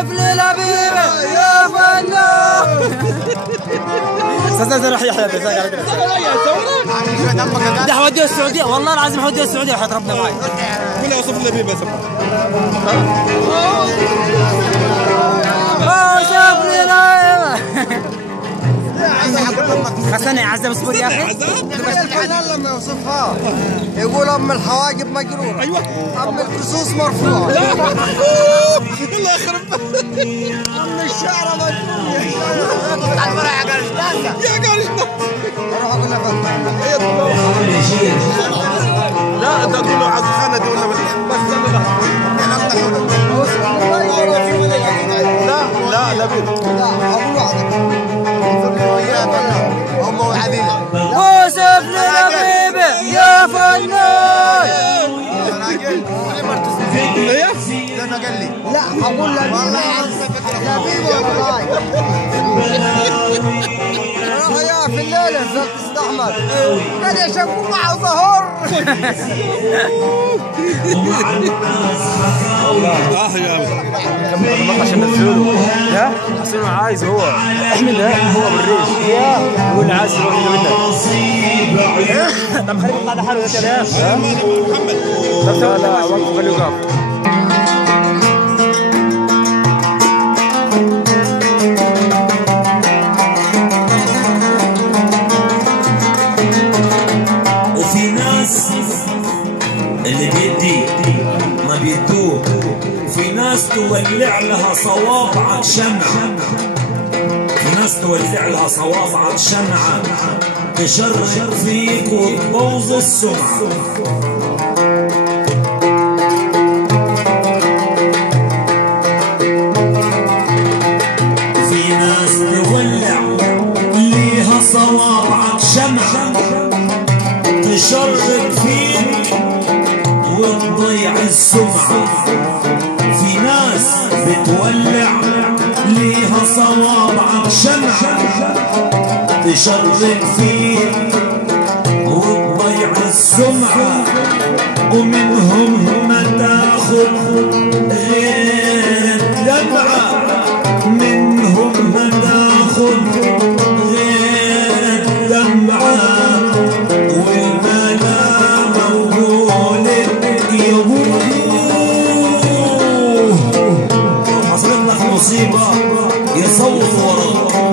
وصف لي لبيبه يا فنان. استاذ روح يحيى ده حوديه السعوديه، والله العظيم حوديه السعوديه وحياة ربنا معي. قول اوصف لي لبيبه. وصف لي لبيبه. استنى يا عزام اصبر يا اخي. الفنان لما يوصفها يقول ام الحواجب مجروره. ايوه. ام الكسوس مرفوعه. الله يخرب. ام الشعر مجروره. يا قرشتاسه. اروح اقول له فنان. لا انت تقول له عز خانه دي ولا بس لا لبيب. لا اقول له وصف لي لبيبه يا فنان. لا اقول له والله لبيبه والله. يا في الليل نزلت استحمل قال يا شنقو معه ظهر. يا عشان نزله لا حسين عايز هو احمد هو بالريش يقول لي عايز يروح منك. طب خليه يطلع لحاله يا محمد. لا وقف خليه يوقف. وفي ناس اللي بيدي ما بيدوه، في ناس تولع لها صوابعك شمعة، في ناس تولع لها صوابعك شمعة تشرب فيك وتبوظ السمعة. في ناس تولع ليها صوابعك شمعة تشرب فيك وتضيع السمعة. في ناس بتولع ليها صوابعك شمعة تشرب فيك وتضيع السمعة. ومنهم ما تاخد غير دمعة، منهم ما تاخد غير دمعة. مصيبة يصوت وراك.